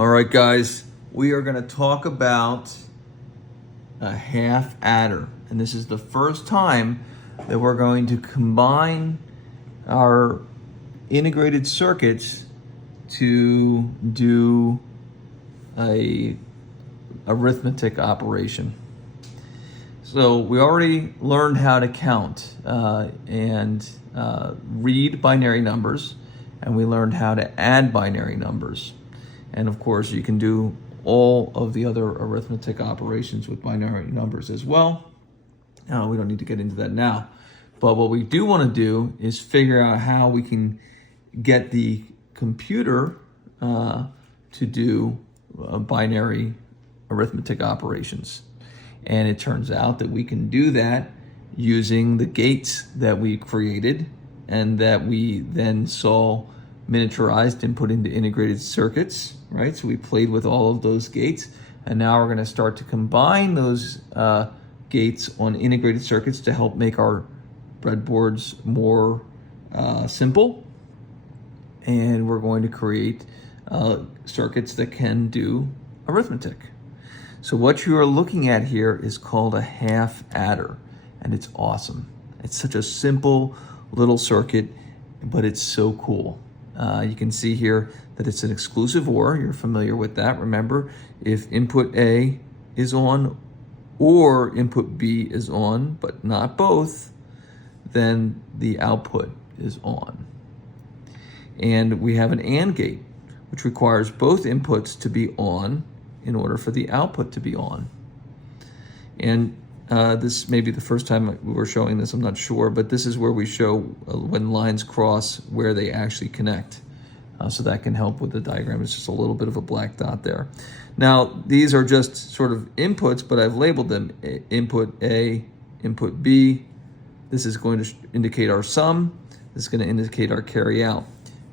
All right, guys, we are going to talk about a half adder. And this is the first time that we're going to combine our integrated circuits to do a arithmetic operation. So we already learned how to count and read binary numbers, and we learned how to add binary numbers. And of course, you can do all of the other arithmetic operations with binary numbers as well. We don't need to get into that now. But what we do want to do is figure out how we can get the computer to do binary arithmetic operations. And it turns out that we can do that using the gates that we created and that we then saw miniaturized and put into integrated circuits, right? So we played with all of those gates, and now we're going to start to combine those gates on integrated circuits to help make our breadboards more simple. And we're going to create circuits that can do arithmetic. So what you are looking at here is called a half adder, and it's awesome. It's such a simple little circuit, but it's so cool. You can see here that it's an exclusive OR. You're familiar with that. Remember, if input A is on or input B is on, but not both, then the output is on. And we have an AND gate, which requires both inputs to be on in order for the output to be on. And this may be the first time we're showing this, I'm not sure, but this is where we show when lines cross where they actually connect. So that can help with the diagram. It's just a little bit of a black dot there. Now, these are just sort of inputs, but I've labeled them input A, input B. This is going to indicate our sum. This is going to indicate our carry out.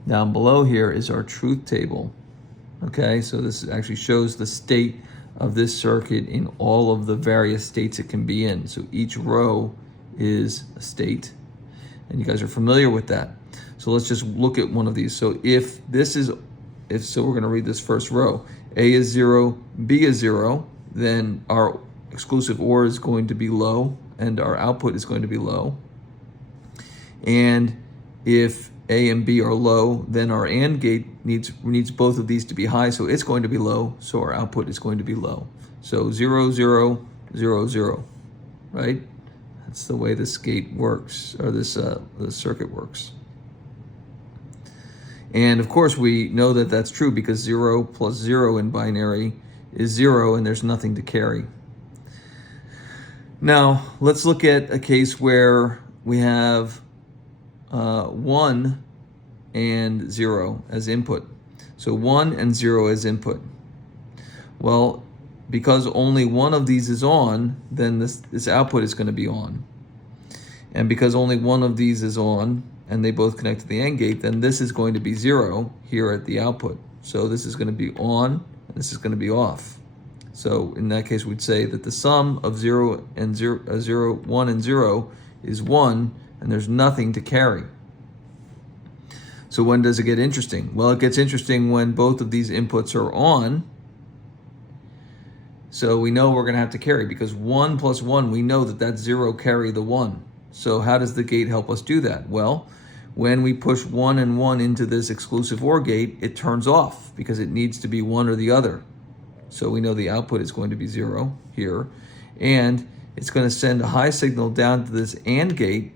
Down below here is our truth table. Okay, so this actually shows the state of this circuit in all of the various states it can be in. So each row is a state, and you guys are familiar with that. So let's just look at one of these. So if we're gonna read this first row. A is 0, B is 0, then our exclusive OR is going to be low, and our output is going to be low. And if A and B are low, then our AND gate needs both of these to be high, so it's going to be low, so our output is going to be low. So 0, 0, 0, 0, right? That's the way this gate works, or this circuit works. And of course, we know that that's true because 0 plus 0 in binary is 0, and there's nothing to carry. Now, let's look at a case where we have 1 and 0 as input. So 1 and 0 as input. Well, because only one of these is on, then this output is going to be on. And because only one of these is on, and they both connect to the AND gate, then this is going to be 0 here at the output. So this is going to be on, and this is going to be off. So in that case, we'd say that the sum of 1 and 0 is 1, and there's nothing to carry. So when does it get interesting? Well, it gets interesting when both of these inputs are on. So we know we're going to have to carry, because 1 plus 1, we know that that's 0 carry the 1. So how does the gate help us do that? Well, when we push 1 and 1 into this exclusive OR gate, it turns off because it needs to be one or the other. So we know the output is going to be 0 here. And it's going to send a high signal down to this AND gate,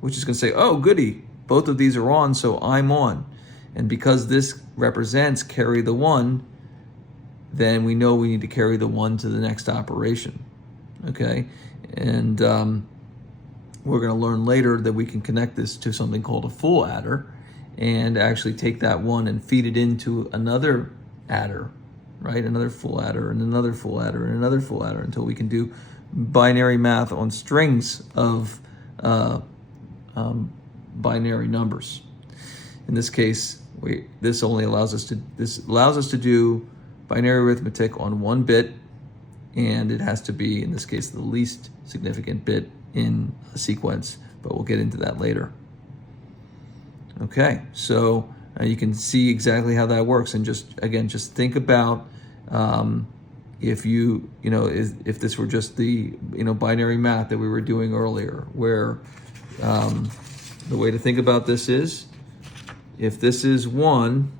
which is going to say, oh, goody, both of these are on, so I'm on. And because this represents carry the 1, then we know we need to carry the 1 to the next operation, okay? And we're going to learn later that we can connect this to something called a full adder and actually take that 1 and feed it into another adder, right? Another full adder and another full adder and another full adder until we can do binary math on strings of binary numbers. In this case, this allows us to do binary arithmetic on 1 bit, and it has to be, in this case, the least significant bit in a sequence, but we'll get into that later. Okay, so You can see exactly how that works. And just think about if if this were just the binary math that we were doing earlier, where the way to think about this is, if this is 1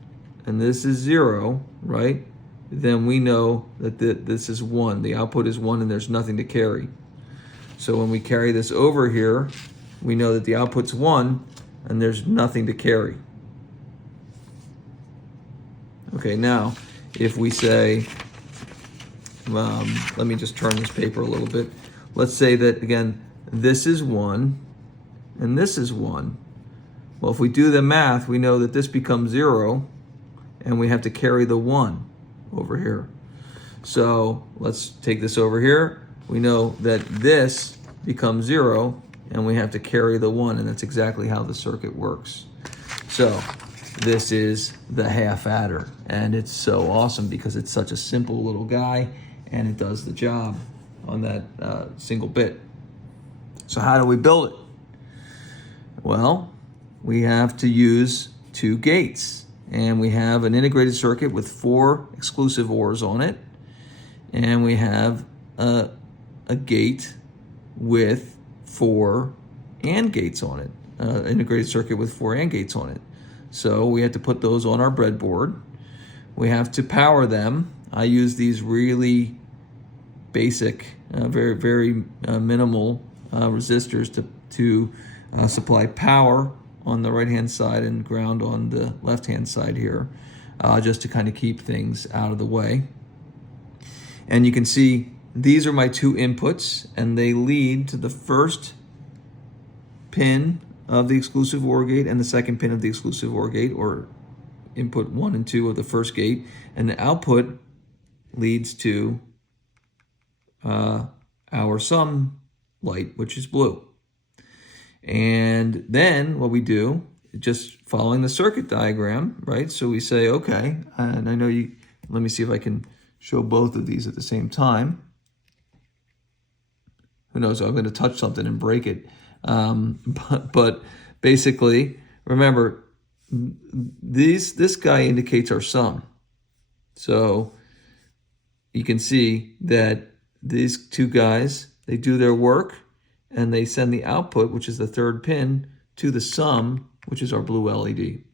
and this is 0, right? Then we know that this is 1. The output is 1 and there's nothing to carry. So when we carry this over here, we know that the output's 1 and there's nothing to carry. Okay, now if we say, let me just turn this paper a little bit. Let's say that, again, this is 1 and this is 1. Well, if we do the math, we know that this becomes 0 and we have to carry the 1 over here. So let's take this over here. We know that this becomes 0 and we have to carry the 1, and that's exactly how the circuit works. So this is the half adder, and it's so awesome because it's such a simple little guy and it does the job on that single bit. So how do we build it? Well, we have to use 2 gates, and we have an integrated circuit with 4 exclusive ORs on it, and we have a gate with 4 AND gates on it, integrated circuit with 4 AND gates on it. So we have to put those on our breadboard. We have to power them. I use these really basic, very, very minimal resistors to supply power on the right-hand side and ground on the left-hand side here, just to kind of keep things out of the way. And you can see these are my 2 inputs, and they lead to the first pin of the exclusive OR gate and the second pin of the exclusive OR gate, or input 1 and 2 of the first gate, and the output leads to our sum light, which is blue. And then what we do, just following the circuit diagram, right? So we say, okay, and I know let me see if I can show both of these at the same time. Who knows, I'm going to touch something and break it. But basically, remember, this guy indicates our sum. So you can see that these 2 guys, they do their work, and they send the output, which is the 3rd pin, to the sum, which is our blue LED.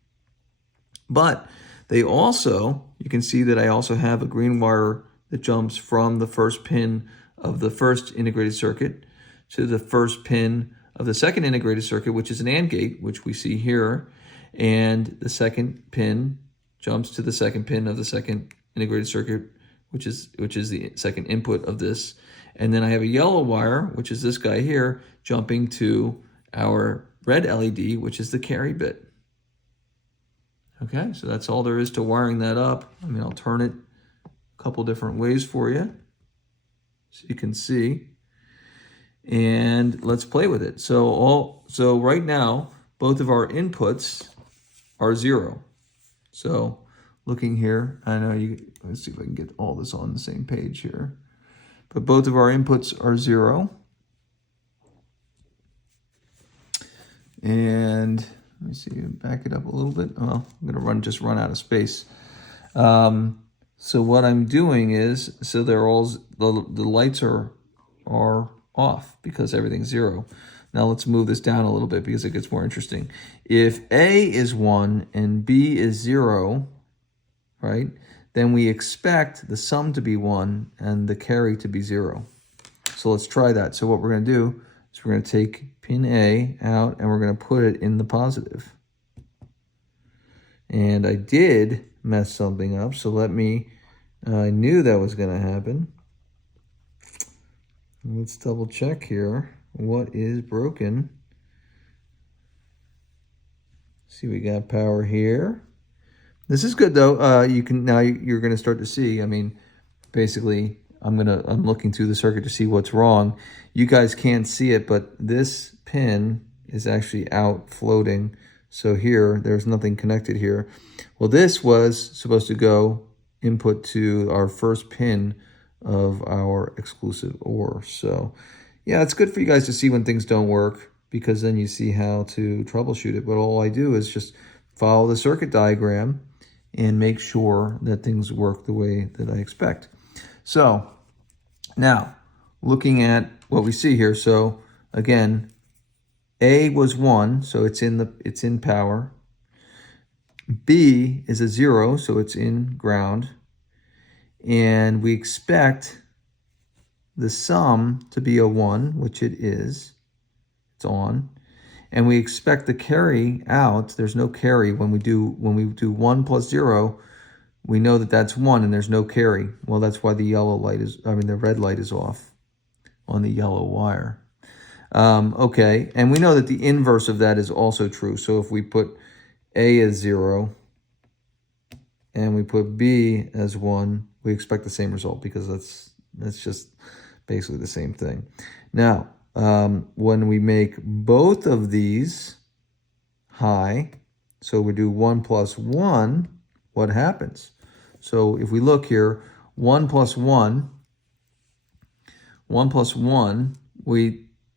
But they also, you can see that I also have a green wire that jumps from the first pin of the first integrated circuit to the first pin of the second integrated circuit, which is an AND gate, which we see here. And the second pin jumps to the second pin of the second integrated circuit, which is the second input of this. And then I have a yellow wire, which is this guy here, jumping to our red LED, which is the carry bit. Okay, so that's all there is to wiring that up. I mean, I'll turn it a couple different ways for you so you can see. And let's play with it. So right now, both of our inputs are 0. So looking here, I know let's see if I can get all this on the same page here. But both of our inputs are 0. And let me see, back it up a little bit. Oh, I'm going to run out of space. So what I'm doing is, so they're all, the lights are off because everything's 0. Now let's move this down a little bit because it gets more interesting. If A is 1 and B is 0, right, then we expect the sum to be 1 and the carry to be 0. So let's try that. So what we're going to do is we're going to take pin A out and we're going to put it in the positive. And I did mess something up, so I knew that was going to happen. Let's double check here. What is broken? See, we got power here. This is good though. You're gonna start to see. I mean, basically, I'm looking through the circuit to see what's wrong. You guys can't see it, but this pin is actually out floating. So here, there's nothing connected here. Well, this was supposed to go input to our first pin of our exclusive OR. So yeah, it's good for you guys to see when things don't work, because then you see how to troubleshoot it. But all I do is just follow the circuit diagram and make sure that things work the way that I expect. So now looking at what we see here. So again, A was 1, so it's in power. B is a 0, so it's in ground. And we expect the sum to be a 1, which it is. It's on. And we expect the carry out. There's no carry when we do 1 plus 0. We know that that's 1 and there's no carry. Well, that's why the red light is off on the yellow wire. Okay, and we know that the inverse of that is also true. So if we put A as 0 and we put B as 1, we expect the same result because that's just basically the same thing. Now, when we make both of these high, so we do 1 plus 1, what happens? So if we look here, 1 plus 1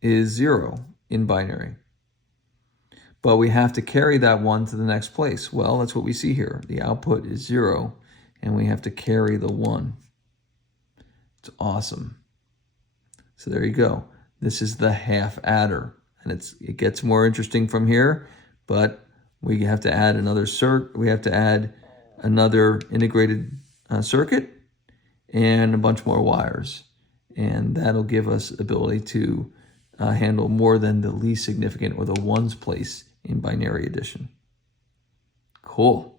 is 0 in binary. But we have to carry that 1 to the next place. Well, that's what we see here. The output is 0, and we have to carry the 1. It's awesome. So there you go. This is the half adder, and it gets more interesting from here, but we have to add another integrated circuit and a bunch more wires, and that'll give us ability to handle more than the least significant or the ones place in binary addition. Cool.